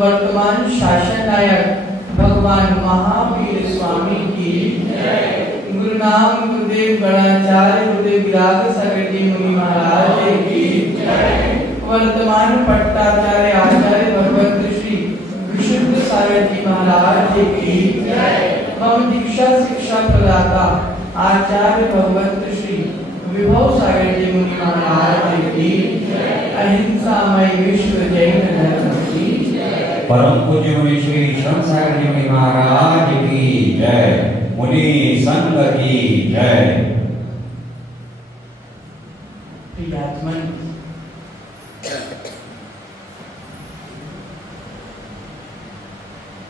वर्तमान शासन नायक भगवान महावीर स्वामी की, गुरु नाम गुरुदेव गणाचार्य गुरुदेव विराग सागर जी मुनि महाराज की, वर्तमान पट्टाचार्य आचार्य भगवत श्री विशुद्ध सागर जी महाराज की, मम दीक्षा शिक्षा प्रदाता आचार्य भगवत श्री विभव सागर जी मुनि महाराज की, अहिंसामय विश्व जैन धर्म की, परम पूज्य मुनि श्री श्रम सागर जी मुनि महाराज की जय, मुनि संघ की जय। प्रियात्मन,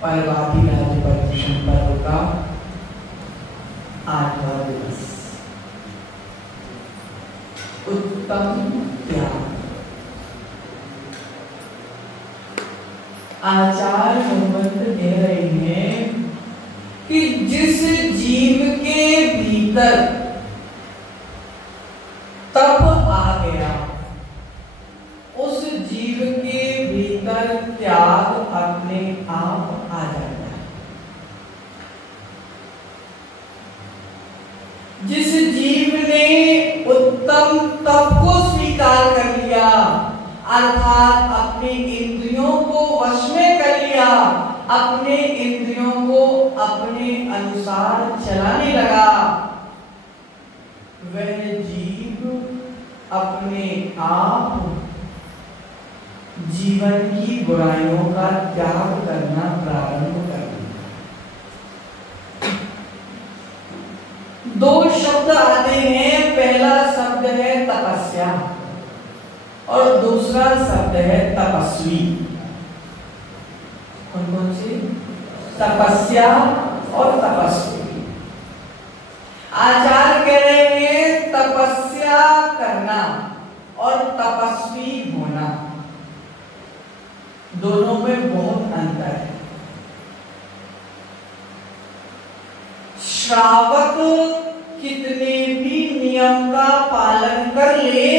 पर्वाधिराज परिभूषण पर्व का 8वां दिवस, उत्तम त्याग। आचार्य भगवत कह रहे हैं कि जिस जीव के भीतर तप आ गया, उस जीव के भीतर त्याग अपने आप आ जाता है। जिस जीव ने उत्तम तप को स्वीकार कर लिया, अर्थात अपने इंद्रियों को वश में कर लिया, अपने इंद्रियों को अपने अनुसार चलाने लगा, वह जीव अपने आप जीवन की बुराइयों का त्याग करना प्रारंभ कर देता। दो शब्द आते हैं, पहला शब्द है तपस्या और दूसरा शब्द है तपस्वी। कौन कौन सी? तपस्या और तपस्वी। आचार्य कह रहे हैं तपस्या करना और तपस्वी होना, दोनों में बहुत अंतर है। श्रावक कितने भी नियम का पालन कर ले,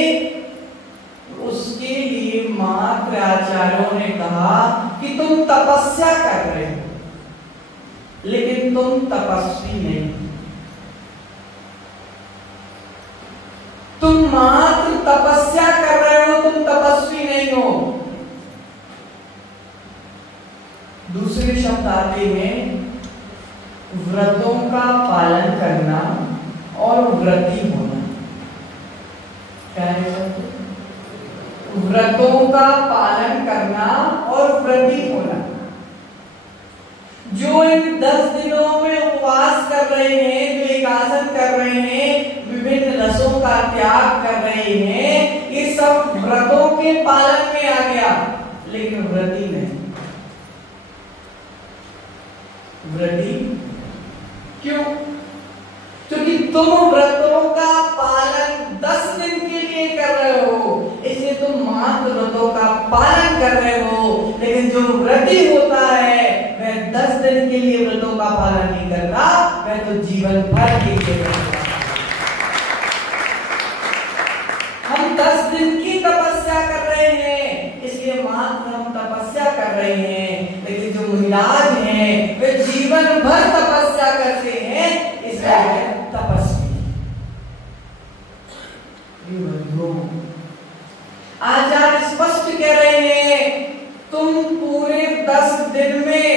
उसके लिए मात्र आचार्यों ने कहा कि तुम तपस्या कर रहे हो, लेकिन तुम तपस्वी नहीं। तुम मात्र तपस्या कर रहे हो, तुम तपस्वी नहीं हो। दूसरे शब्द आते हैं व्रतों का पालन करना और व्रती होना। क्या है शब्द? व्रतों का पालन करना और व्रती होना। जो इन 10 दिनों में उपवास कर रहे हैं, जो एकादश कर रहे हैं, विभिन्न रसों का त्याग कर रहे हैं, ये सब व्रतों के पालन में आ गया, लेकिन व्रती नहीं। व्रती क्यों? क्योंकि तुम व्रतों का पालन 10 दिन के लिए कर रहे हो, इसलिए तुम मात्र व्रतों का पालन कर रहे हो। लेकिन जो व्रती होता है वह 10 दिन के लिए व्रतों का पालन नहीं करता, वह तो जीवन भर के लिए करता। हम 10 दिन की तपस्या कर रहे हैं, इसलिए मात्र हम तपस्या कर रहे हैं। लेकिन जो मुनिराज हैं वे जीवन भर तपस्या करते हैं, इसलिए तपस्वी। आचार्य स्पष्ट कह रहे हैं, तुम पूरे 10 दिन में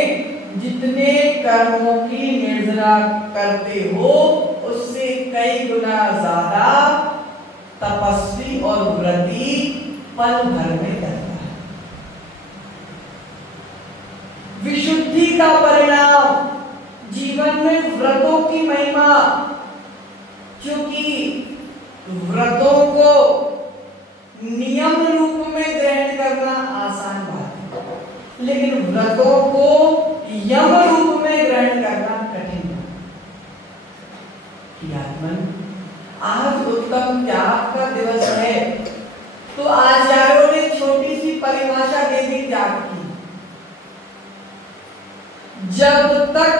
जितने कर्मों की निर्जरा करते हो उससे कई गुना ज्यादा तपस्वी और व्रती पल भर में करता है। विशुद्धि का परिणाम जीवन में व्रतों की महिमा, क्योंकि व्रतों को नियम रूप में ग्रहण करना आसान बात है, लेकिन व्रतों को यम रूप में ग्रहण करना कठिन है। आज उत्तम त्याग का दिवस है, तो आचार्यों ने छोटी सी परिभाषा दे दी त्याग की। जब तक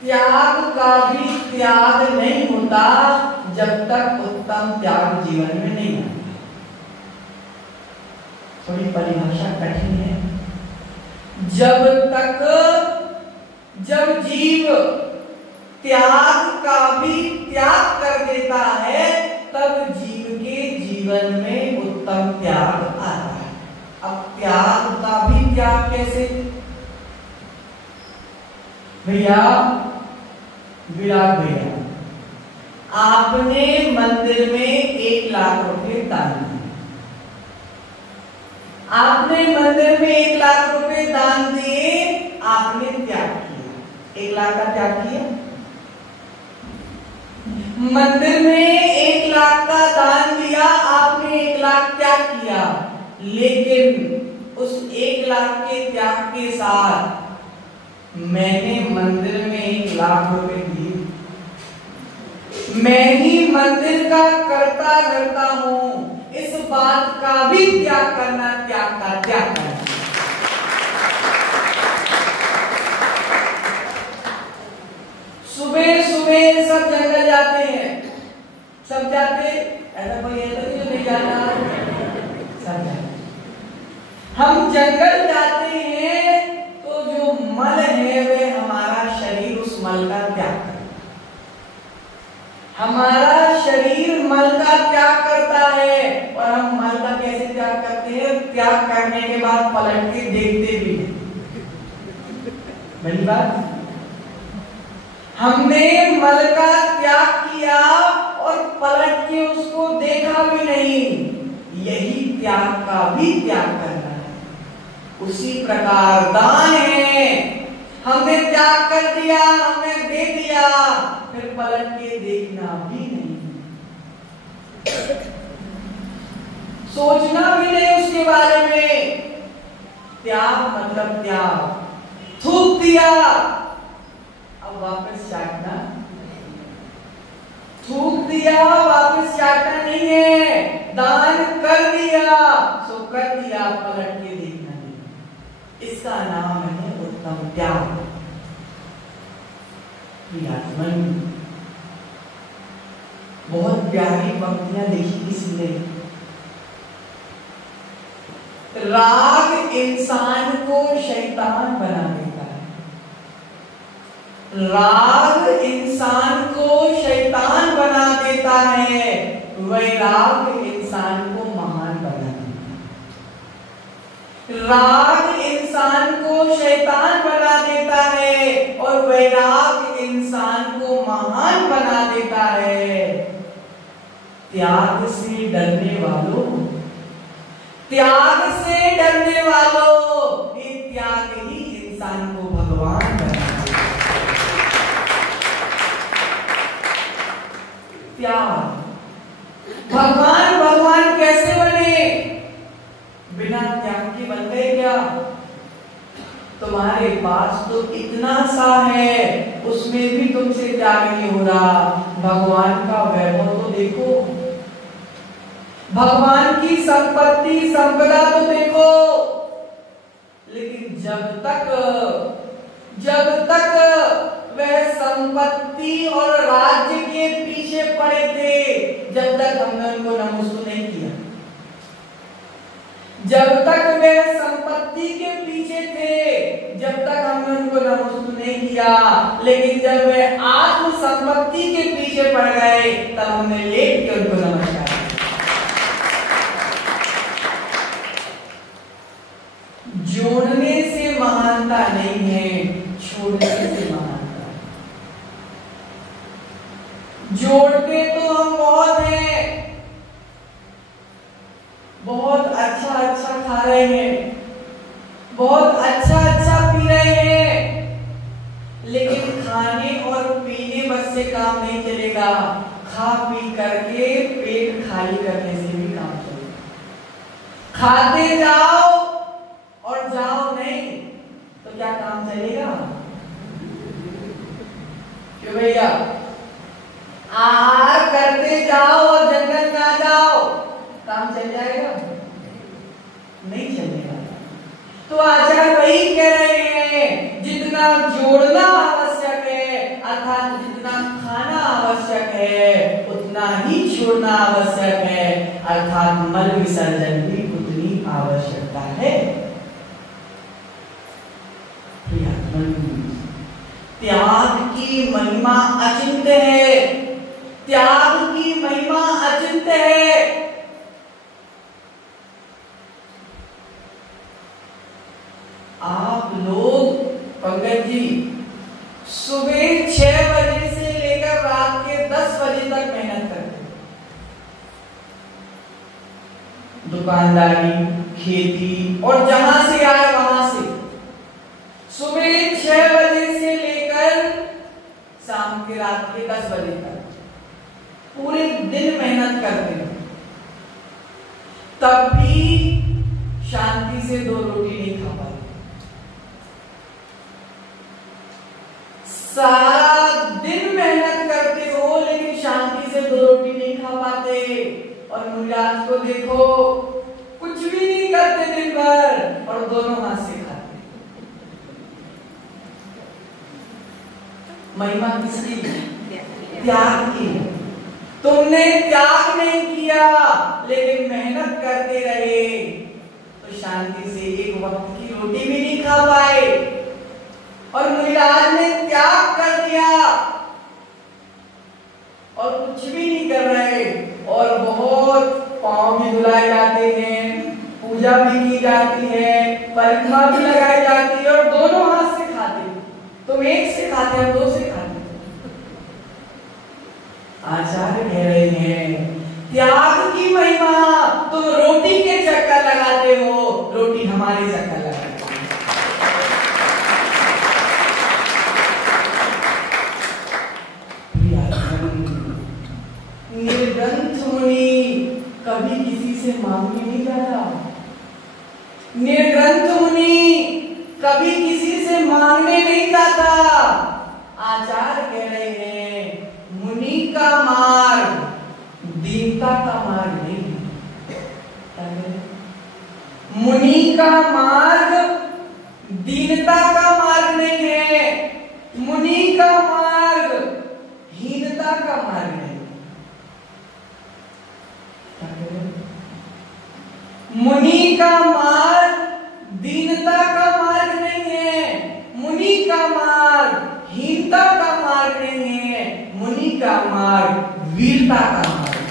त्याग का भी त्याग नहीं होता, जब तक उत्तम त्याग जीवन में नहीं आता। थोड़ी परिभाषा कठिन है। जब जीव त्याग का भी त्याग कर देता है, तब जीव के जीवन में उत्तम त्याग आता है। अब त्याग का भी त्याग कैसे? भैया, विराट भैया, आपने मंदिर में 1 लाख रुपए दान दिए। आपने मंदिर में 1 लाख रुपए दान दिए, आपने त्याग किया। 1 लाख का त्याग किया। मंदिर में 1 लाख का दान दिया, आपने 1 लाख त्याग किया। लेकिन उस 1 लाख के त्याग के साथ मैंने मंदिर में 1 लाख रुपए दिए, मैं ही मंदिर का करता करता हूं, इस बात का भी त्याग करना त्याग का त्याग करना। सुबह सुबह सब जंगल जाते हैं, सब जाते, ऐसा कोई है तो नहीं जाना, सब जाते। हम जंगल जाते हैं तो जो मल है वे हमारा शरीर उस मल का त्याग करता है। हमारा शरीर मल का त्याग करता है, और हम मल का कैसे त्याग करते हैं? त्याग करने के बाद पलट के देखते भी नहीं। बड़ी बात, हमने मल का त्याग किया और पलट के उसको देखा भी नहीं। यही त्याग का भी त्याग करना है। उसी प्रकार दान है, हमने त्याग कर दिया, हमने दे दिया, फिर पलट के देखना भी नहीं, सोचना भी नहीं उसके बारे में। त्याग मतलब त्याग, थूक दिया, अब वापस चाटना, थूक दिया वापस चाटना नहीं है। दान कर दिया सो कर दिया, पलट के देखना नहीं। इसका नाम है उत्तम त्याग। बहुत प्यारी पंक्तियां लिखी किसने? राग इंसान को शैतान बना देता है। राग इंसान को शैतान बना देता है, वैराग इंसान को महान बना देता है। राग इंसान को शैतान बना देता है और वैराग इंसान को महान बना देता है। त्याग से डरने वालों, त्याग से डरने वालों, ये त्याग ही इंसान को भगवान बना देता है। त्याग, भगवान कैसे बने? पास तो इतना सा है, उसमें भी तुमसे त्याग नहीं हो रहा। भगवान का वैभव तो देखो, भगवान की संपत्ति संपदा तो देखो, लेकिन जब तक वह संपत्ति और राज्य के पीछे पड़े थे, जब तक हमने उनको नमस्ते नहीं किया। जब तक वे संपत्ति के पीछे थे, जब तक हमने उनको नमस्ते नहीं किया, लेकिन जब वे आत्म संपत्ति के पीछे पड़ गए, तब हमने लेट के उनको नमस्कार। जोड़ने से महानता नहीं है, छोड़ने से महानता है। जोड़ते तो हम बहुत हैं, बहुत अच्छा अच्छा खा रहे हैं, बहुत अच्छा अच्छा पी रहे हैं, लेकिन खाने और पीने बस से काम नहीं चलेगा। खा पी करके पेट खाली करने से भी काम चलेगा। खाते जाओ और जाओ नहीं तो क्या काम चलेगा? क्यों भैया? आहार करते जाओ और जंगल में आ जाओ, काम चल जाएगा? नहीं चलेगा। तो आचार्य वही कह रहे हैं, जितना जोड़ना आवश्यक है, अर्थात जितना खाना आवश्यक है, उतना ही छोड़ना आवश्यक है, अर्थात मल विसर्जन भी उतनी आवश्यकता है। त्याग की महिमा अचिंत्य है, त्याग की महिमा अचिंत्य है। आप लोग पंकज जी सुबह 6 बजे से लेकर रात के 10 बजे तक मेहनत करते हैं, दुकानदारी, खेती और जहां से आए वहां से। सुबह 6 बजे से लेकर शाम के रात के 10 बजे तक पूरे दिन मेहनत करते हैं, तब भी शांति से 2 रोटी नहीं खा पाते। सारा दिन मेहनत करते हो, लेकिन शांति से 2 रोटी नहीं खा पाते। और मुनिराज को देखो, कुछ भी नहीं करते दिन भर और दोनों हाथ से खाते। महिमा किसकी? त्याग की। तुमने त्याग नहीं किया, लेकिन मेहनत करते रहे, तो शांति से एक वक्त की रोटी भी नहीं खा पाए। और मुनिराज ने त्याग कर दिया और कुछ भी नहीं कर रहे, और बहुत पांव भी धुलाए जाते हैं, पूजा भी की जाती है, परिक्रमा भी लगाई जाती है, और दोनों हाथ से खाते। तुम एक से खाते हो, 2 से खाते। आचार्य कह रहे हैं, त्याग की महिमा। तुम रोटी के चक्कर लगाते हो, रोटी हमारे चक्कर लगाते हो। निर्ग्रंथ मुनि कभी किसी से मांगने नहीं जाता। निर्ग्रंथ मुनि कभी किसी से मांगने नहीं जाता। आचार्य कह रहे हैं, मुनि का मार्ग दीनता का मार्ग नहीं है। मुनि का मार्ग दीनता का मार्ग नहीं है। मुनि का मार्ग हीनता का मार्ग नहीं। मुनि का मार्ग दीनता का मार्ग नहीं है। मुनि का मार्ग हीनता का मार्ग नहीं है। मुनि का मार्ग वीरता का मार्ग है।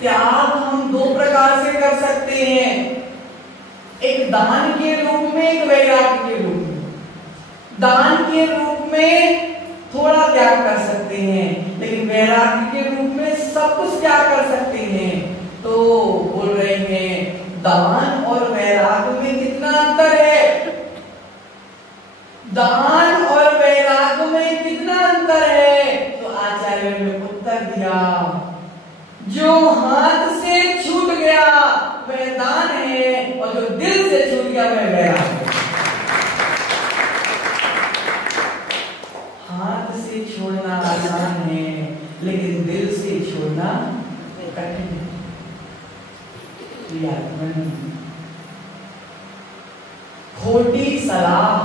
त्याग हम 2 प्रकार से कर सकते हैं, एक दान के रूप में, एक वैराग्य के रूप में। दान के रूप में थोड़ा त्याग कर सकते हैं, लेकिन वैराग्य के रूप में सब कुछ त्याग कर सकते हैं। तो बोल रहे हैं, दान और वैराग्य में कितना अंतर है? दान और वैराग्य में कितना अंतर है? तो आचार्य ने उत्तर दिया, जो हाथ से छूट गया वह दान है, और जो दिल से छूट गया वह वैराग है। हाथ से छोड़ना आसान है, लेकिन दिल से छोड़ना कठिन है। खोटी सलाह,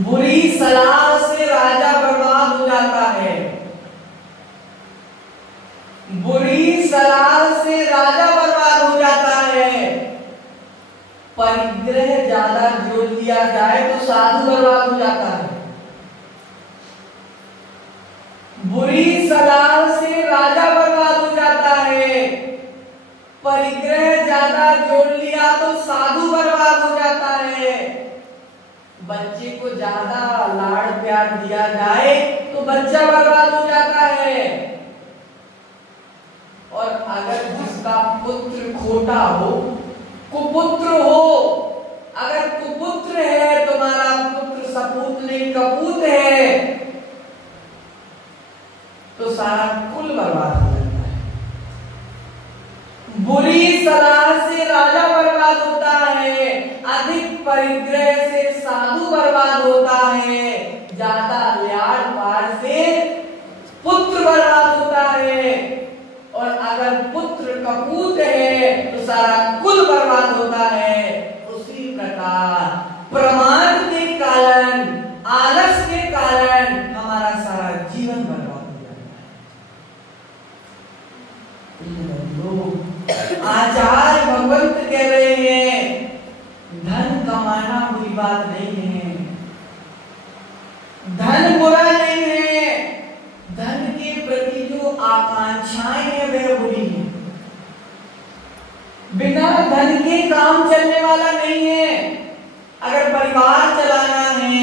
बुरी सलाह से राजा बर्बाद हो जाता है। बुरी सलाह से राजा बर्बाद हो जाता है। परिग्रह ज्यादा जोड़ दिया जाए तो साधु बर्बाद हो जाता है। बुरी सलाह से राजा बर्बाद हो जाता है। परिग्रह ज्यादा जोड़ लिया तो साधु बर्बाद हो जाता है। बच्चे को ज्यादा लाड़ प्यार दिया जाए तो बच्चा बर्बाद हो जाता है। और अगर जिसका पुत्र खोटा हो, कुपुत्र हो, अगर कुपुत्र है, तुम्हारा पुत्र सपूत नहीं कपूत है, तो सारा कुल बर्बाद हो जाता है। बुरी सलाह से राजा बर्बाद होता है, अधिक परिग्रह से साधु बर्बाद होता है, ज्यादा लाड़ प्यार से पुत्र बर्बाद होता है, और अगर पुत्र कपूत है तो सारा कुल बर्बाद होता है। उसी प्रकार प्रमाद के कारण, आलस के कारण हमारा सारा जीवन बर्बाद हो जाता है। आचार्य भगवंत कह रहे हैं धन कमाना बुरी बात नहीं है, धन बुरा नहीं है, धन के प्रति जो आकांक्षाएं हैं वह बुरी है। बिना धन के काम चलने वाला नहीं है। अगर परिवार चलाना है,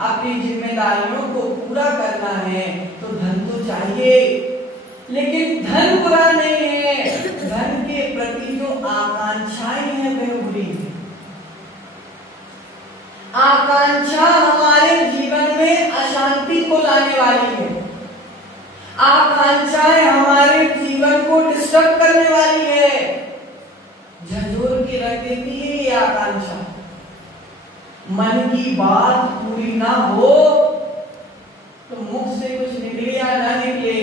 अपनी जिम्मेदारियों को पूरा करना है तो धन तो चाहिए, लेकिन धन बुरा नहीं है। धन के प्रति जो आकांक्षाएं हैं वह बुरी है। आकांक्षा हमारे जीवन में अशांति को लाने वाली है। आकांक्षाएं हमारे जीवन को डिस्टर्ब करने वाली है, झंझोर के रख देती है ये आकांक्षा। मन की बात पूरी ना हो तो मुख से कुछ निकले या ना निकले,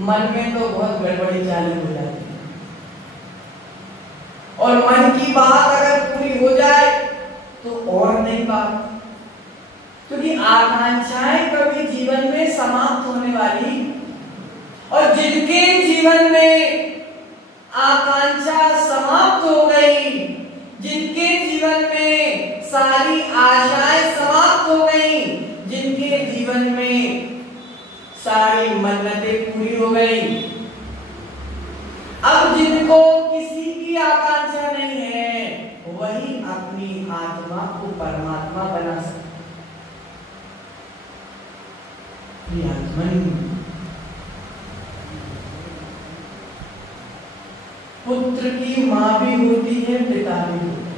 मन में तो बहुत गड़बड़ी चालू हो जाती है। और मन की बात अगर पूरी हो जाए तो और नहीं बात, क्योंकि आकांक्षाएं कभी जीवन में समाप्त होने वाली, और जिनके जीवन में आकांक्षा समाप्त हो गई, जिनके जीवन में सारी आशाएं समाप्त हो गई, जिनके जीवन में सारी मन्नतें पूरी हो गई, अब जिनको किसी की आकांक्षा नहीं है, वही अपनी आत्मा को परमात्मा बना सकते। पुत्र की माँ भी होती है, पिता भी होता है,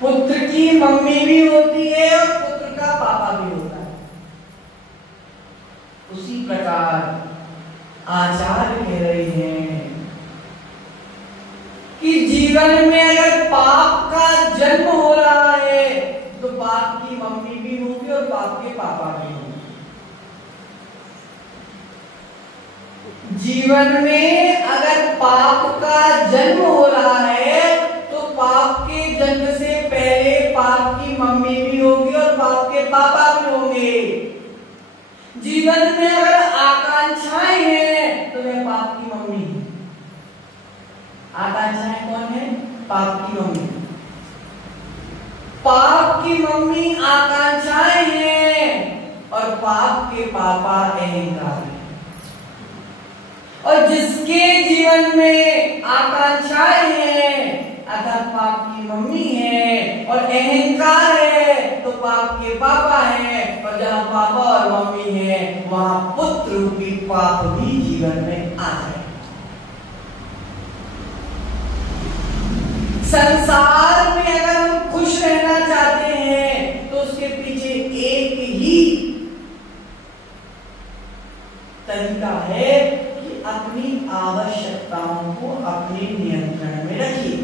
पुत्र की मम्मी भी होती है और पुत्र का पापा भी होता है। उसी प्रकार आचार्य कह रहे हैं कि जीवन में अगर पाप का जन्म हो रहा है तो पाप की मम्मी भी होगी और पाप के पापा भी होंगे। जीवन में अगर पाप का जन्म हो रहा है तो पाप के जन्म से पहले पाप की मम्मी भी होगी और पाप के पापा भी होंगे। जीवन में अगर आकांक्षाएं हैं तो वह पाप की मम्मी है। आकांक्षाएं कौन है? पाप की मम्मी। पाप की मम्मी आकांक्षाएं हैं और पाप के पापा अहंकार है। और जिसके जीवन में आकांक्षाएं हैं अर्थात पाप की मम्मी है और अहंकार है तो पाप के पापा है, और जहां पापा और मम्मी है वहां पुत्र रूपी पाप भी जीवन में आ जाए। संसार में अगर हम खुश रहना चाहते हैं तो उसके पीछे एक ही तरीका है कि अपनी आवश्यकताओं को अपने नियंत्रण में रखिए।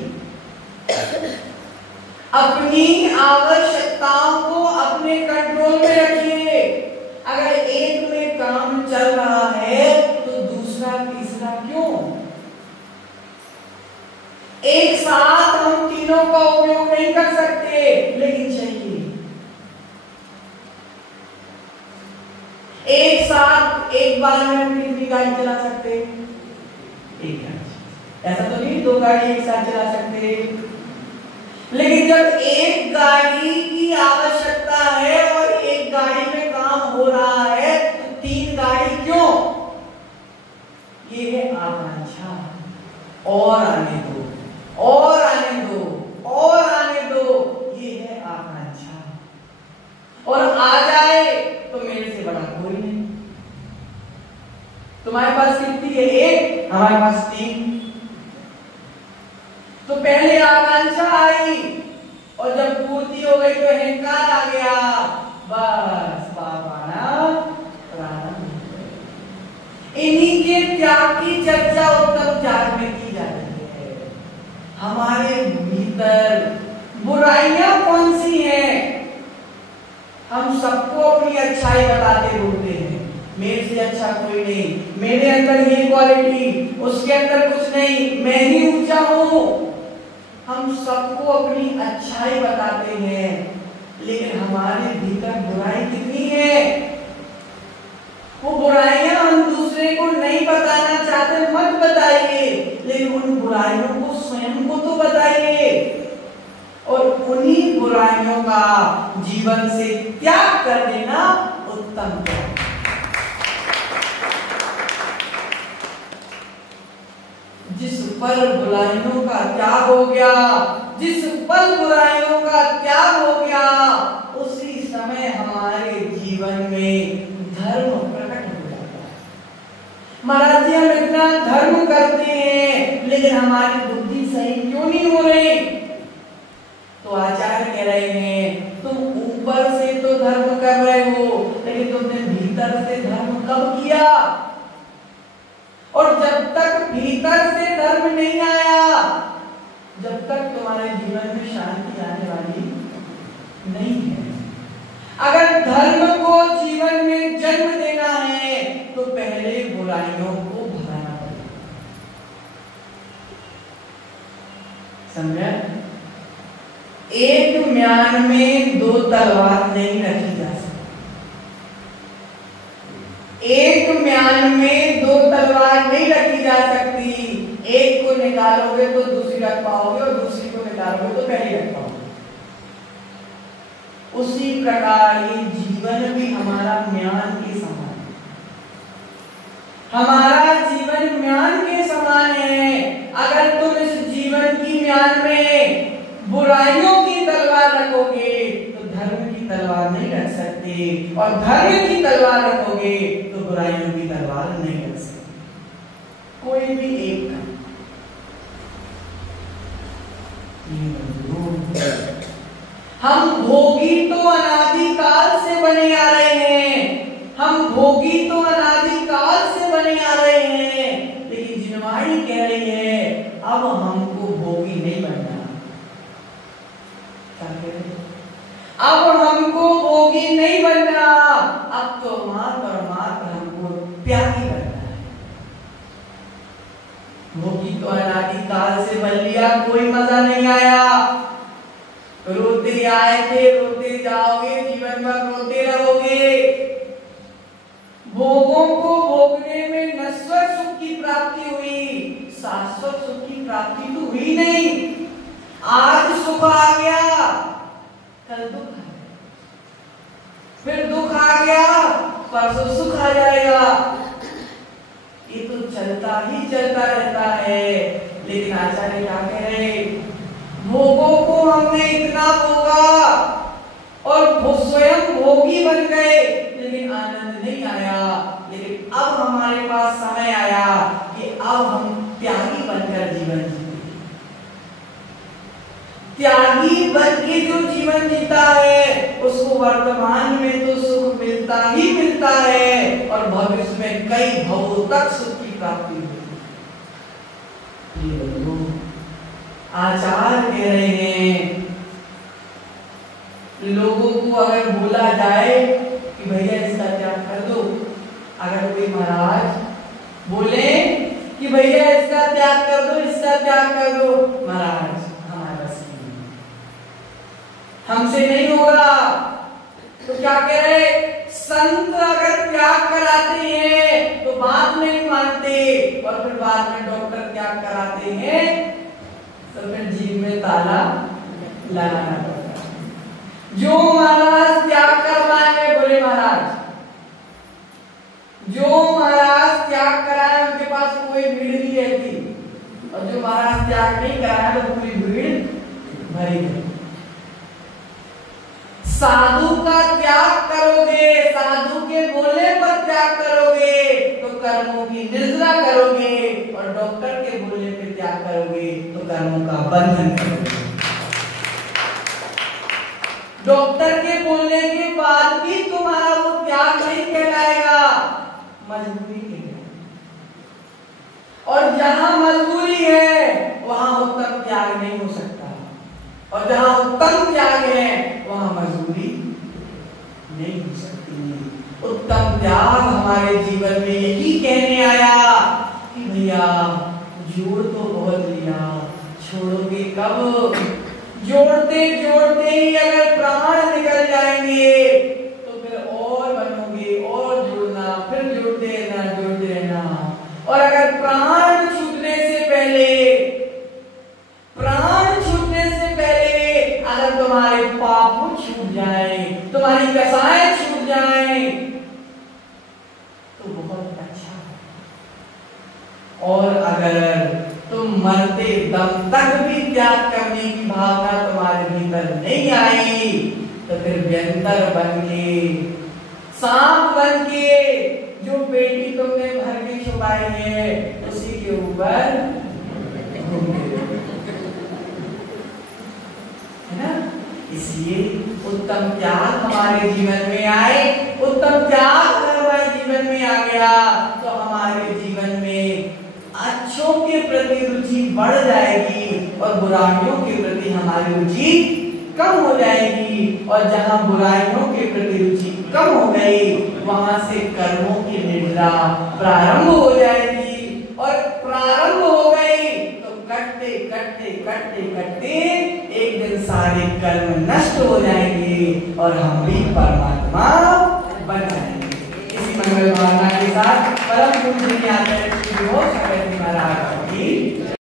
अपनी आवश्यकताओं को अपने कंट्रोल में रखिए। अगर एक में काम चल रहा है तो दूसरा तीसरा क्यों? एक साथ हम तीनों का उपयोग नहीं कर सकते, लेकिन चाहिए। एक साथ एक बार में हम कितनी गाड़ी चला सकते? एक गाड़ी। ऐसा तो नहीं 2 गाड़ी एक साथ चला सकते। लेकिन जब एक गाड़ी की आवश्यकता है और एक गाड़ी में काम हो रहा है तो 3 गाड़ी क्यों? ये है आकांक्षा। और आने दो, और आने दो, और आने दो, ये है आकांक्षा। और आ जाए तो मेरे से बड़ा कोई नहीं। तुम्हारे पास कितनी है? 1, हमारे पास 3। तो पहले आकांक्षा आई और जब पूर्ति हो गई तो अहंकार आ गया। बस बाबाना प्रारंभ। इन्हीं के त्याग की चर्चा उत्तम त्याग में की जाती है। हमारे भीतर बुराइयां कौन सी हैं? हम सबको अपनी अच्छाई बताते बोलते हैं, मेरे से अच्छा कोई नहीं, मेरे अंदर ये क्वालिटी, उसके अंदर कुछ नहीं, मैं ही ऊंचा हूं। हम सबको अपनी अच्छाई बताते हैं, लेकिन हमारे भीतर बुराई कितनी है? वो बुराइयां हम दूसरे को नहीं बताना चाहते, मत बताइए, लेकिन उन बुराइयों को स्वयं को तो बताइए और उन्हीं बुराइयों का जीवन से त्याग कर देना उत्तम है। जिस पल बुराइयों का त्याग हो गया, जिस पल बुराइयों का त्याग हो गया, उसी समय हमारे जीवन में धर्म प्रकट हो जाता है। महाराज जी, हम इतना धर्म करते हैं लेकिन हमारी बुद्धि सही क्यों नहीं हो रही? तो आचार्य कह रहे हैं, तुम ऊपर से तो धर्म कर रहे हो, लेकिन तुमने भीतर से धर्म कब किया? और जब तक भीतर से धर्म नहीं आया, जब तक तुम्हारे जीवन में शांति आने वाली नहीं है। अगर धर्म को जीवन में जन्म देना है तो पहले बुराइयों को भगाना पड़ेगा। समझे? एक म्यान में 2 तलवार नहीं रखी जा सकती। एक म्यान में 2 तलवार नहीं रखी जा सकती। एक को निकालोगे तो दूसरी रख पाओगे और दूसरी को निकालोगे तो पहली रख पाओगे। उसी प्रकार ये जीवन भी हमारा म्यान के समान है। हमारा जीवन म्यान के समान है। अगर तुम इस जीवन की म्यान में बुराइयों की तलवार रखोगे तो धर्म की तलवार नहीं रख सकते, और धर्म की तलवार रखोगे तो बुराइयों की तलवार नहीं रख सकते। कोई भी एक का। हम भोगी तो अनादिकाल से बने आ रहे हैं, हम भोगी तो अनादिकाल से बने आ रहे हैं, लेकिन जिनवाणी कह रही है अब हमको भोगी नहीं बनना। अब हमको भोगी नहीं बनना, अब तो मात्र और मात्र हमको त्यागी बनना है। भोगी तो अनादिकाल से बन लिया, कोई मजा नहीं आया। रोते आए थे, रोते जाओगे, जीवन भर रोते रहोगे। भोगों को भोगने में नश्वर सुख की प्राप्ति हुई, शाश्वत सुख की प्राप्ति तो हुई नहीं। आज सुख आ गया, कल दुख आ गया, फिर दुख आ गया, परसों सुख आ जाएगा। ये तो चलता ही चलता रहता है। लेकिन आचार्य क्या कह रहे? भोगों को हमने इतना भोगा और स्वयं भोगी बन गए, लेकिन आनंद नहीं आया। लेकिन अब हमारे पास समय आया कि अब हम त्यागी बनकर जीवन जीते। त्यागी बन के जो जीवन जीता है उसको वर्तमान में तो सुख मिलता ही मिलता है, और भविष्य उसमें कई भवों तक सुख की प्राप्ति होती है। आचार्य कह रहे हैं लोगों को अगर बोला जाए कि भैया इसका त्याग कर दो, अगर कोई महाराज बोले कि भैया इसका त्याग कर दो, इसका त्याग कर दो, महाराज हमारे बस की नहीं, हमसे नहीं होगा, तो क्या कह रहे संत अगर त्याग कराते हैं तो बात नहीं मानते, और फिर बाद में डॉक्टर त्याग कराते हैं तो फिर जीभ में ताला लगाना पड़ता है। जो महाराज त्याग करवाए बोले महाराज, जो महाराज त्याग कराए उनके पास कोई भीड़ नहीं रहती, और जो महाराज त्याग नहीं कराए तो पूरी भीड़ भरी है। साधु का त्याग करोगे, साधु के बोलने पर त्याग करोगे तो कर्मों की निर्जरा करोगे, और डॉक्टर के बोलने पर त्याग करोगे तो कर्मों का बंधन करोगे। डॉक्टर के बोलने के बाद भी तुम्हारा वो त्याग नहीं कहलाएगा, मजबूरी कहलाएगा, और जहां मजबूरी है वहां उत्तम त्याग नहीं हो सकता, और जहां उत्तम त्याग है वहां मजबूरी नहीं हो सकती। उत्तम त्याग हमारे जीवन में यही कहने आया कि भैया जोड़ तो बहुत लिया, छोड़ोगे कब? जोड़ते जोड़ते ही अगर प्राण निकल जाएंगे तो फिर और बनोगे, और जोड़ना, फिर जोड़ते रहना, और अगर प्राण छूटने से पहले अगर तुम्हारे पाप छूट जाए, तुम्हारी कसाएं छूट जाए तो बहुत अच्छा है, और अगर तुम मरते दम तक भी त्याग करने की भावना तुम्हारे भीतर नहीं आई तो फिर व्यंतर बन के, सांप बन के, जो बेटी तुमने भर के छुपाई है उसी के ऊपर घूमते, है ना? इसलिए उत्तम त्याग हमारे जीवन में आए, उत्तम त्याग अगर हमारे जीवन में आ गया तो हमारे जीवन में अच्छों के प्रति रुचि बढ़ जाएगी और बुराइयों के प्रति हमारी रुचि कम हो जाएगी, और जहां बुराइयों के प्रति रुचि कम हो गई वहां से कर्मों की निद्रा प्रारंभ हो जाएगी, और प्रारंभ हो गई तो कटते कटते कटते कटते एक दिन सारे कर्म नष्ट हो जाएंगे और हम भी परमात्मा बन जाएंगे। इसी मंगल भावना के साथ परम पूज्य के आदर्श